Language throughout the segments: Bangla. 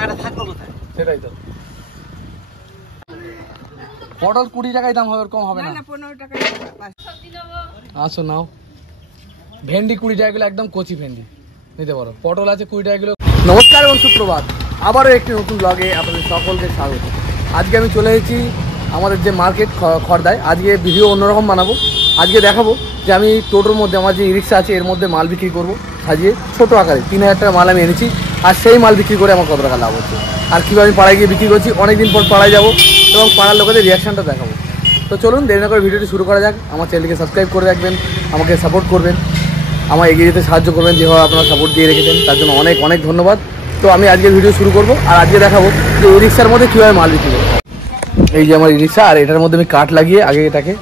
টাকাটা থাকলো কোথায়? সেটাই তো। পটল 20 টাকায় দাম হবে, কম হবে না? 15 টাকা। আসো নাও। ভেন্ডি 20 টাকা কিলো, একদম কচি ভেন্ডি নিতে পারো। পটল আছে 20 টাকা কিলো। নমস্কার এবং সুপ্রভাত, আবারও একটি নতুন ব্লগে আপনাদের সকলকে স্বাগত। আজকে আমি চলে এসেছি আমাদের যে মার্কেট খড়দায়। আজকে ভিডিও অন্যরকম বানাবো। আজকে দেখাবো যে আমি টোটোর মধ্যে আমার যে রিক্সা আছে এর মধ্যে মাল বিক্রি করবো সাজিয়ে, ছোটো আকারে 3000 টাকা মাল আমি এনেছি। আর সেই মাল বিক্রি করে আমার কত টাকা লাভ হচ্ছে, আর কীভাবে আমি পাড়ায় গিয়ে বিক্রি করছি। অনেকদিন পর পাড়ায় যাবো এবং পাড়ার লোকেদের রিয়াকশানটা দেখাবো। তো চলুন দেরি না করে ভিডিওটি শুরু করা যাক। আমার চ্যানেলকে সাবস্ক্রাইব করে রাখবেন, আমাকে সাপোর্ট করবেন, আমার এগিয়ে যেতে সাহায্য করবেন। যেভাবে আপনারা সাপোর্ট দিয়ে রেখেছেন তার জন্য অনেক অনেক ধন্যবাদ। তো আমি আজকে ভিডিও শুরু করব, আর আজকে দেখাবো যে এই রিক্সার মধ্যে কীভাবে মাল বিক্রি করবো। এই যে আমার এই রিক্সা, আর এটার মধ্যে আমি কাঠ লাগিয়ে আগে এটাকে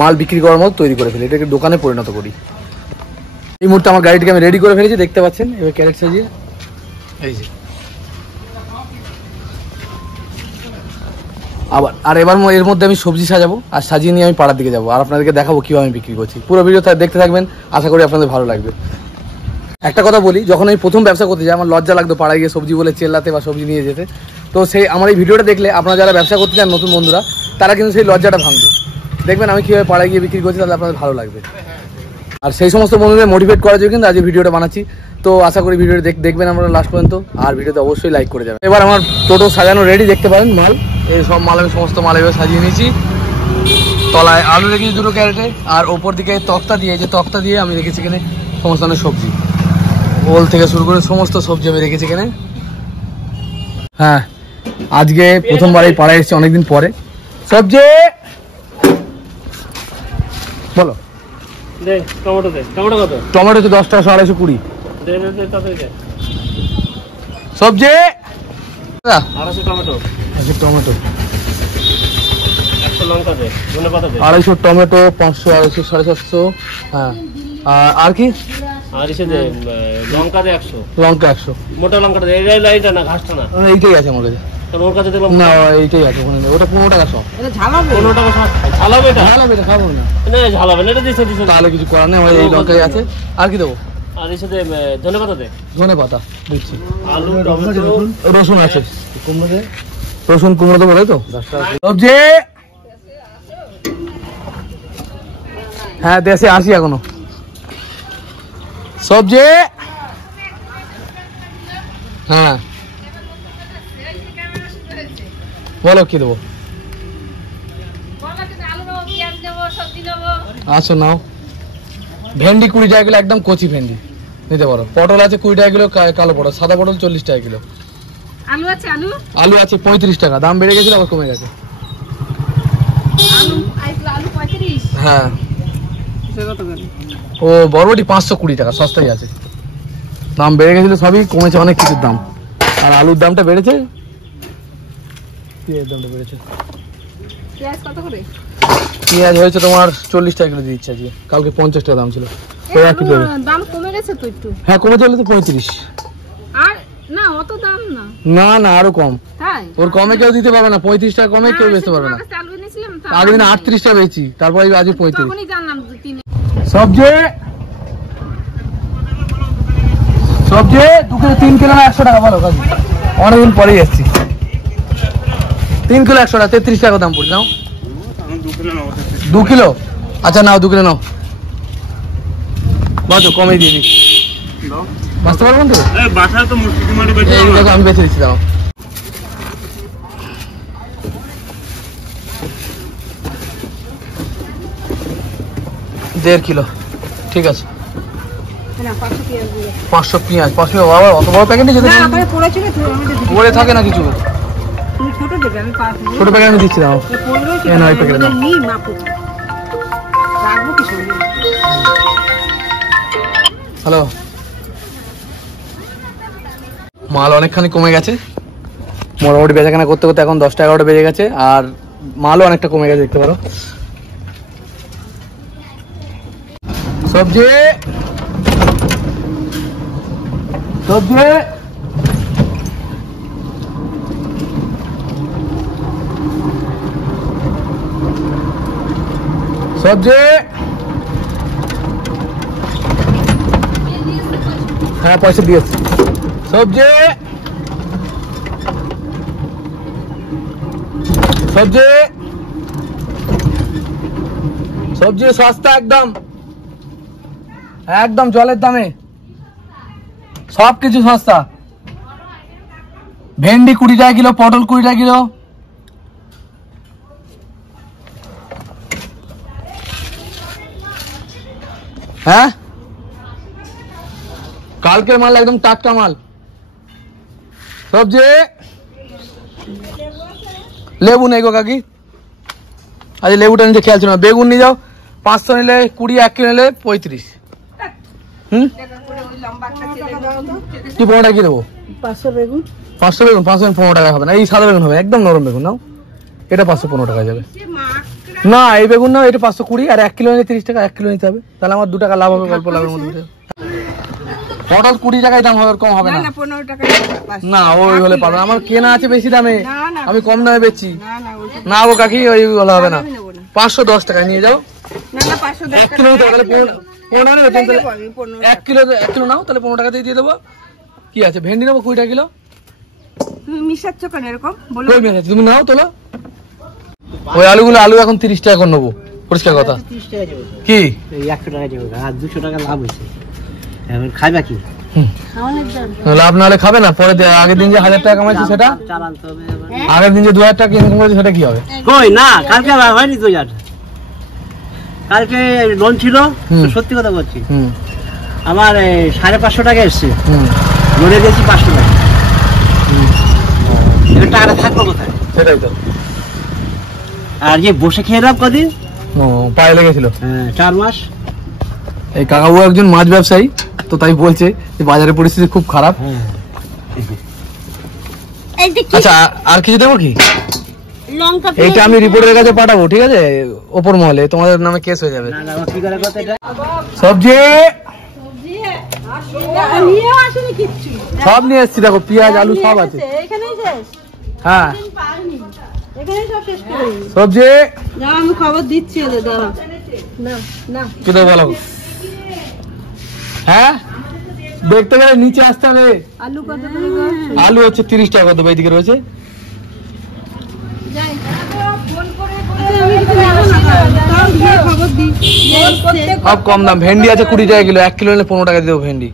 মাল বিক্রি করার মতো তৈরি করে ফেলি, এটাকে দোকানে পরিণত করি। এই মুহূর্তে আমার গাড়িটিকে আমি রেডি করে ফেলেছি, দেখতে পাচ্ছেন। এবার ক্যারেট সাজিয়ে এই যে আবার, আর এবার এর মধ্যে আমি সবজি সাজাবো আর সাজিয়ে নিয়ে আমি পাড়ার দিকে যাবো, আর আপনাদেরকে দেখাবো কীভাবে আমি বিক্রি করছি। পুরো ভিডিও দেখতে থাকবেন, আশা করি আপনাদের ভালো লাগবে। একটা কথা বলি, যখন আমি প্রথম ব্যবসা করতে যাই আমার লজ্জা লাগতো পাড়ায় গিয়ে সবজি বলে চেল্লাতে বা সবজি নিয়ে যেতে। তো সেই আমার এই ভিডিওটা দেখলে আপনারা যারা ব্যবসা করতে চান নতুন বন্ধুরা, তারা কিন্তু সেই লজ্জাটা ভাঙবে। দেখবেন আমি কীভাবে পাড়ায় গিয়ে বিক্রি করছি, তাহলে আপনাদের ভালো লাগবে। আর সেই সমস্ত বন্ধুদের মোটিভেট করার জন্য কিন্তু আজ ভিডিওটা বানাচ্ছি। তো আশা করি ভিডিওটা দেখবেন আপনারা লাস্ট পর্যন্ত, আর ভিডিওতে অবশ্যই লাইক করে যাবেন। এবার আমার টোটো সাজানো রেডি, দেখতে পারেন মাল, এই সব মাল আমি সমস্ত মাল এভাবে সাজিয়ে নিয়েছি। তলায় আলু রেখেছি 2টো ক্যারেটে, আর ওপর দিকে তক্তা দিয়ে, যে তক্তা দিয়ে আমি রেখেছি এখানে সমস্ত ধরনের সবজি, ওল থেকে শুরু করে সমস্ত সবজি আমি রেখেছি এখানে। হ্যাঁ, আজকে প্রথমবার এই পাড়ায় এসেছি অনেকদিন পরে। সবজি বলো। টমেটো হচ্ছে 10 টাকা, 220 সবজি। Tomato 250 tomato, 500, 250, 750। হ্যাঁ, আর কি? লঙ্কা 100, মোটা লঙ্কা এইটাই আছে আমার কাছে। না এইটাই আছে, ওটা 15 টাকা সব। খাবো না, তাহলে কিছু করার নেই, আমার এই লঙ্কাই আছে। আর কি দেবো? ধনে পাতা দিচ্ছি, রসুন আছে, রসুন কুমড়ো দেবো, তাই তো? সবজি হ্যাঁ দেশে আসি এখনো। সবজি হ্যাঁ বলো কি দেবো? আচ্ছা নাও। ভেন্ডি 20 টাকা কিলো, একদম কচি ভেন্ডি নিতে পারো। পটল আছে 20 টাকা কিলো, কালো পটল, সাদা পটল 40 টাকা কিলো। আলু আছে 35 টাকা, দাম বেড়ে গেছিল আবার কমে গেছে। হ্যাঁ, ও বরবটি 520 টাকা, সস্তাই আছে। দাম বেড়ে গেছিল, সবই কমেছে, অনেক কিছুর দাম। আর আলুর দামটা বেড়েছে, পেঁয়াজের দামটা বেড়েছে। পেঁয়াজ হয়েছে তোমার 40 টাকা কিলো দিয়ে দিচ্ছে আজকে, কালকে 50 টাকা দাম ছিল। দাম কমে গেছে তো একটু। হ্যাঁ কমেছে, হলে তো 35। আর না অত দাম না, না না আরো কম। তাই ওর কমে কেউ দিতে পারবে না, 35 টাকা কমে কেউ বেচতে পারবে না। আগের দিন 38 টাকা বেচি, তারপরে আজকে 35। সবজি 3 কিলো না 100 টাকা? বলো কাজী, অনেকদিন পরেই এসছি। 3 কিলো 100 টাকা, 33 টাকা দাম পড়ছে। নাও 2 কিলো। আচ্ছা নাও 2 কিলো নাও, বাঁচো কমে দিয়ে দিই। বাঁচতে পারবেন তো? আমি বেঁচে দিচ্ছি, দাও। দেড় কিলো, ঠিক আছে। 500 পেঁয়াজ, 500 বাবা অত বড় প্যাকেট নিয়ে পড়ে থাকে না কিছু। ছোট প্যাকেট আমি দিচ্ছি, দাও। হ্যালো, মাল অনেকখানি কমে গেছে, মোটামুটি বেচাকেনা করতে করতে এখন 10টা-11টা বেজে গেছে, আর মালও অনেকটা কমে গেছে, দেখতে পারো। সবজি সবজি সবজি হ্যাঁ পয়সা দিয়েছি। সবজি সবজি সবজি সস্তা একদম, একদম জলের দামে সবকিছু সস্তা। ভেন্ডি 20 টাকা কিলো, পটল 20 টাকা কিলো। হ্যাঁ, কালকের মাল, একদম টাটকা মাল। সবজি লেবু নেই গো কাকি, আজ লেবুটা নিচে খেয়াল ছিল না। বেগুন নিয়ে যাও, 500 নিলে 20, 1 কিলো নিলে 35। কি 15 টাকা কি দেবো? 500 বেগুন, 500 বেগুন, 515 টাকা হবে না। এই সাদা বেগুন হবে, একদম নরম বেগুন নাও, এটা 515 টাকা যাবে। না এই বেগুন নাও, এটা 520, আর 1 কিলো নিলে 30 টাকা। 1 কিলো নিতে হবে, তাহলে আমার 2 টাকা লাভ হবে, গল্প লাভের মধ্যে। পটল 20 টাকায় দাম হবে, কম হবে না। 15 টাকা না ওই হলে পাবে, আমার কেনা আছে বেশি দামে, না। আমি কম দামে বেচছি। না না গো কাকি, ওই হলে হবে না। 510 টাকায় নিয়ে যাও। না 510 1 কিলো নিতে হবে, তাহলে 15 নিলে 1 কিলো নাও, তাহলে 15 টাকাতেই দিয়ে দেবো। কি আছে, ভেন্ডি নেবো 20 টাকা কিলো। তুমি মিশাচ্ছ কেন এরকম বলো? কই মেশাচ্ছি, তুমি নাও তোলো। ওই আলুগুলো, আলু এখন 30 টাকা করে নেবো, পরিষ্কার কথা। 30 টাকা যাবে কি 100 টাকা যাবে, আর 200 টাকা লাভ হয়েছে। এখন খাইবা কি? লাভ না হলে খাবে না। পরে আগের দিন যে 1000 টাকা কামাইছি সেটা, চাল আনতে হবে। আগের দিন যে 2000 টাকা ইনকাম করেছি সেটা কি হবে? কই না, কালকে হয়নি তো যার, কালকে লোন ছিল। সত্যি কথা বলছি, আমার 550 টাকা এসছে, লোনে দিয়েছি 500 টাকা। এবার টাকাটা থাকলো কোথায়? সেটাই তো। আর যে বসে খেয়ে এলাম কদিন, পায়ে লেগেছিল 4 মাস। এই কাকাবু একজন মাছ ব্যবসায়ী, তো তাই বলছে যে বাজারের পরিস্থিতি খুব খারাপ। আচ্ছা আর কিছু দেবো কি? লঙ্কা এইটা আমি রিপোর্টের কাছে পাঠাবো, ঠিক আছে? ওপর মহলে তোমাদের নামে কেস হয়ে যাবে। না না, কি করে কথা এটা? সবজি নিয়ে আসেনি কিচ্ছু, সব নিয়ে এসছি, দেখো পেঁয়াজ আলু সব আছে। এখানেই শেষ, হ্যাঁ এখানেই সব শেষ করে সবজি যাও, আমি খবর দিচ্ছি এদের দাঁড়া। না না কি দেবো বলো? হ্যাঁ দেখতে গেলে নিচে আসতে হবে। আলু কত করে গো? আলু হচ্ছে 30 টাকা দেবো, এইদিকে রয়েছে। যাই ফোন করে আমি কিছু নেব না, তাও গিয়ে খবর দিই। সব কম দাম। ভেন্ডি আছে 20 টাকা কিলো, 1 কিলো নিলে 15 টাকা দিয়ে দেবো ভেন্ডি,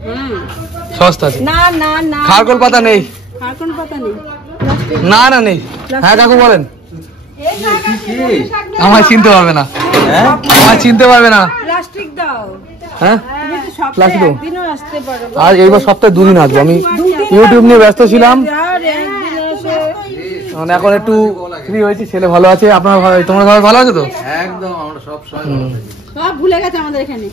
সস্তা আছে। না না না, খারকোল পাতা নেই? খারকোল পাতা নেই, না না নেই। হ্যাঁ কাকু বলেন। আমায় চিনতে পারবে না, আমায় চিনতে পারবে না। প্লাস্টিক দাও। হ্যাঁ তুমি তো সপ্তাহে প্লাস্টিক দাও। একদিনও আসতে পারো। আর এইবার সপ্তাহে 2 দিন আসবো। আমি ইউটিউব নিয়ে ব্যস্ত ছিলাম, আর একদিন এসে মানে এখন একটু ফ্রি হয়েছি। ছেলে ভালো আছে, আপনার তোমরা সবাই ভালো আছো তো? একদম আমরা সব সময় সব ভুলে গেছে আমাদের এখানে।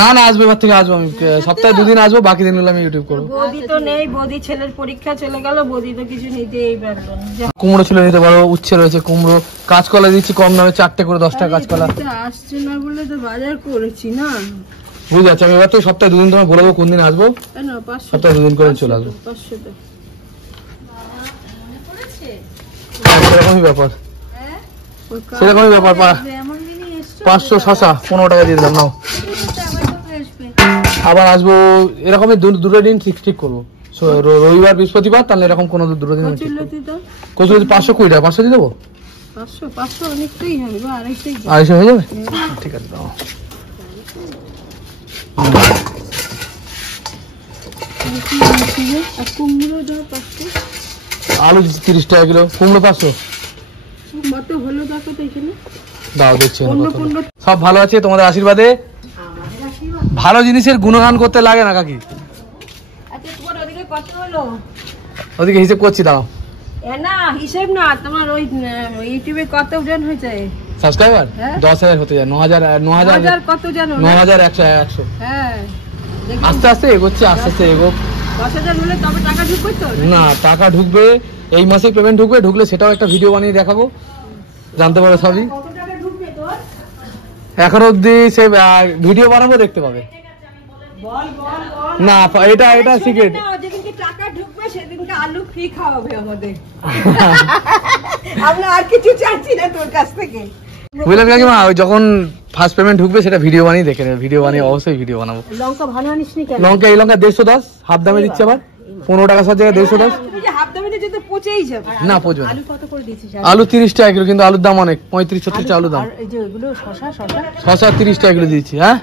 না না আসবো, এবার থেকে আসবো। আমি সপ্তাহে 2 দিন আসবো, বাকি দিনগুলো আমি ইউটিউব করবো। বৌদি তো নেই, বৌদি ছেলের পরীক্ষা চলে গেল, বৌদি তো কিছু নিতেই পারলো না। কুমড়ো ছিল নিতে পারো, উচ্ছে রয়েছে, কুমড়ো, কাঁচকলা দিচ্ছি কম দামে, 4টে করে 10 টাকা কাঁচকলা। আসছে না বলে তো বাজার করেছি না। বুঝতে যাচ্ছে, আমি এবার থেকে সপ্তাহে 2 দিন তোমায় বলে দেবো কোন দিন আসবো। কেন 500 সপ্তাহে 2 দিন করে চলে আসবো। 500 টাকা সেরকমই ব্যাপার, সেরকমই ব্যাপার। 500 শশা 15 টাকা দিয়ে দিলাম, নাও। আবার আসবো এরকমই দুটো দিন ঠিক করবো, রবিবার বৃহস্পতিবার, তাহলে এরকম কোনো দুটো দিন কচুরলতি 520 টাকা। 500 দিয়ে দেবো? 500 অনেকটাই হবে বা 250 250 হয়ে যাবে, ঠিক আছে দাও। আর কুমড়ো দাও 500। আলু 30 টাকা কিলো, কুমড়ো 500 কত হলো দেখো তো এখানে। দাও, দেখছি সব ভালো আছে তোমাদের আশীর্বাদে। ভালো জিনিসের গুণগান করতে লাগে না কাকি। আচ্ছা তোমার ওদিকে কত হলো? ওদিকে হিসেব করছি, দাও। না হিসেব না, তোমার ওই ইউটিউবে কত জন হয়েছে সাবস্ক্রাইবার? 10,000 হতে যায়। 9,000 কত জানো? 9,100। হ্যাঁ আস্তে আস্তে এগোচ্ছে, আস্তে আস্তে এগো। 10,000 হলে তবে টাকা ঢুকবে তো? না টাকা ঢুকবে, এই মাসে পেমেন্ট ঢুকবে, ঢুকলে সেটাও একটা ভিডিও বানিয়ে দেখাবো, জানতে পারো সবই। কত টাকা ঢুকবে তোর? এখন অব্দি সে ভিডিও বানাবো, দেখতে পাবে। বল বল বল না এটা সিক্রেট। যেদিনকে টাকা ঢুকবে সেদিনকে আলু ফ্রি খাওয়াবে আমাদের। আমরা আর কিছু চাইছি না তোর কাছ থেকে। বুঝলেন কাকিমা, ওই যখন ফার্স্ট পেমেন্ট ঢুকবে সেটা ভিডিও বানিয়ে দেখে নেবে, ভিডিও বানিয়ে অবশ্যই ভিডিও বানাবো। লঙ্কা ভালো আনিস নি কেন? লঙ্কা এই লঙ্কা 150, হাফ দামে দিচ্ছে আবার। 15 টাকা সব জায়গায় 150 না পচবে না। আলু 30 টাকা কিলো, কিন্তু আলুর দাম অনেক, 35-36 টাকা আলুর দাম। শশা 30 টাকা কিলো দিচ্ছি। হ্যাঁ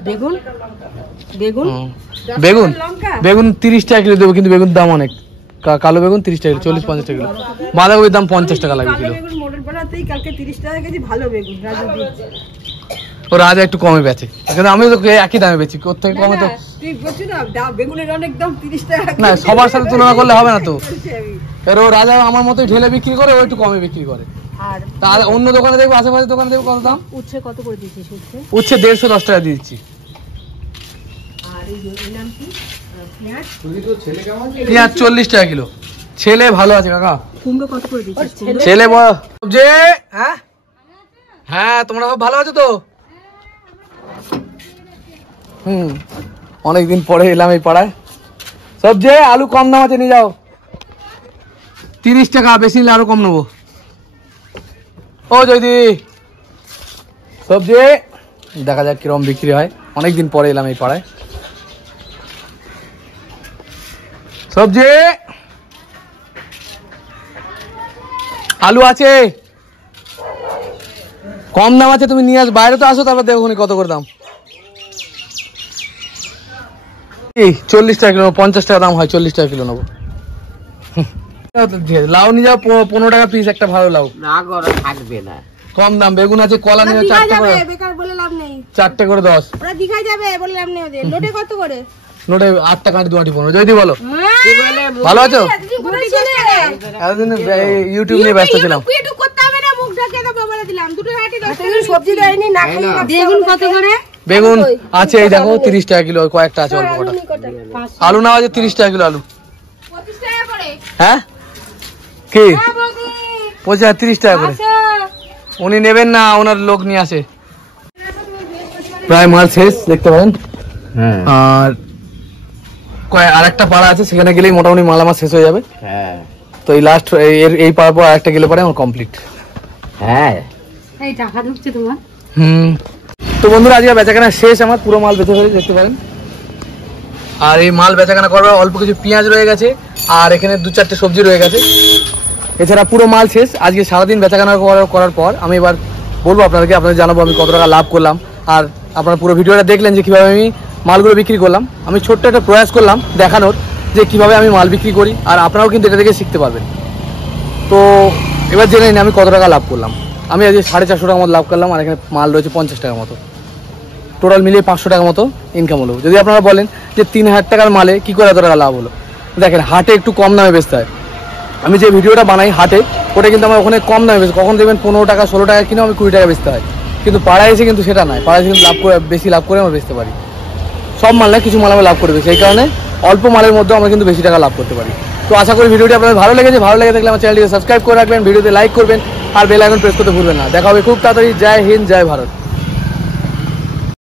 বেগুন 30 টাকা কিলো দেবো, কিন্তু বেগুন দাম অনেক। কালো বেগুন 30 টাকা, 40-50 টাকা কিলো। বাঁধাকপির দাম 50 টাকা লাগে কিলো। ও রাজা একটু কমে বেচে, কিন্তু আমি তো একই দামে বেচি, ওর থেকে কমে তো না, সবার সাথে তুলনা করলে হবে না তো। এর ও রাজা আমার মতোই ঢেলে বিক্রি করে, ও একটু কমে বিক্রি করে। আর অন্য দোকানে দেখবো, আশেপাশে দোকানে দেখবো কত দাম। উচ্ছে কত করে দিচ্ছিস? উচ্ছে 150-10 টাকা দিয়ে দিচ্ছি। পেঁয়াজ 40 টাকা কিলো। ছেলে ভালো আছে কাকা? কুমড়ো কত করে দিচ্ছিস? ছেলে সবজি। হ্যাঁ তোমরা সব ভালো আছো তো? অনেকদিন পরে এলাম এই পাড়ায়। সবজি আলু কম দাম আছে, নিয়ে যাও। 30 টাকা, বেশি নিলে আরো কম নেবো। ও জয়দি সবজি দেখা যাক কিরকম বিক্রি হয়, অনেকদিন পরে এলাম এই পাড়ায়। সবজি আলু আছে, কম দাম আছে, তুমি নিয়ে আস। বাইরে তো আসো, তারপর দেখো কত করে দাম। 40 টাকা কিলো, 50 টাকা দাম হয়, 40 টাকা কিলো নেবো। লাউ নিয়ে যাও, 15 টাকা পিস একটা ভালো লাউ। থাকবে না, কম দাম। বেগুন আছে, কলা নিয়ে 4 টাকা করে, 4 করে 10। নোটে 8 টাকা 2 15। যদি বলো ভালো আছো? এতদিন ইউটিউব নিয়ে ব্যস্ত ছিলাম। বেগুন আছে এই দেখো 30 টাকা কিলো, কয়েকটা আছে অল্প কটা। আলু নেওয়া আছে 30 টাকা কিলো আলু। হ্যাঁ কি 30 টাকা করে? উনি নেবেন না, ওনার লোক নিয়ে আসে। প্রায় মাল শেষ দেখতে পারেন। আর একটা পাড়া আছে, সেখানে গেলেই মোটামুটি মাল আমার শেষ হয়ে যাবে। তো এই লাস্ট এই পাড়ার পর আরেকটা গেলে পরে আমার কমপ্লিট। তো বন্ধুরা আজকে বেচাকেনা শেষ আমার, পুরো মাল বেচে ফেলে দেখতে পারেন। আর এই মাল বেচাকেনা করবার অল্প কিছু পেঁয়াজ রয়ে গেছে, আর এখানে 2-4টে সবজি রয়ে গেছে। এছাড়া পুরো মাল শেষ। আজকে সারাদিন বেচাকেনা করার পর আমি এবার বলবো আপনাদেরকে, আপনাদের জানাবো আমি কত টাকা লাভ করলাম। আর আপনারা পুরো ভিডিওটা দেখলেন যে কীভাবে আমি মালগুলো বিক্রি করলাম। আমি ছোট্ট একটা প্রয়াস করলাম দেখানোর যে কীভাবে আমি মাল বিক্রি করি, আর আপনারাও কিন্তু এটা দেখে শিখতে পারবেন। তো এবার জেনে নিন আমি কত টাকা লাভ করলাম। আমি আজকে 450 টাকা মতো লাভ করলাম, আর এখানে মাল রয়েছে 50 টাকার মতো। টোটাল মিলিয়ে 500 টাকা মতো ইনকাম হলো। যদি আপনারা বলেন যে 3000 টাকার মালে কী করে এত টাকা লাভ হলো, দেখেন হাটে একটু কম দামে বেচতে হয়। আমি যে ভিডিওটা বানাই হাটে, ওটা কিন্তু আমার ওখানে কম দামে বেশি, কখন দেখবেন 15 টাকা 16 টাকা কিনে আমি 20 টাকা বেচতে হয়। কিন্তু পাড়ায় এসে কিন্তু সেটা নয়, পাড়ায় এসে কিন্তু বেশি লাভ করে আমরা বেচতে পারি। সব মাল না, কিছু মাল আমরা লাভ করবে, সেই কারণে অল্প মালের মধ্যে আমরা কিন্তু বেশি টাকা লাভ করতে পারি। তো আশা করি ভিডিওটি আপনাদের ভালো লেগেছে। ভালো লেগে থাকলে আমার চ্যানেলটিকে সাবস্ক্রাইব করে রাখবেন, ভিডিওতে লাইক করবেন, আর বেল আইকন প্রেস করতে ভুলবেন না। দেখা হবে খুব তাড়াতাড়ি। জয় হিন্দ, জয় ভারত।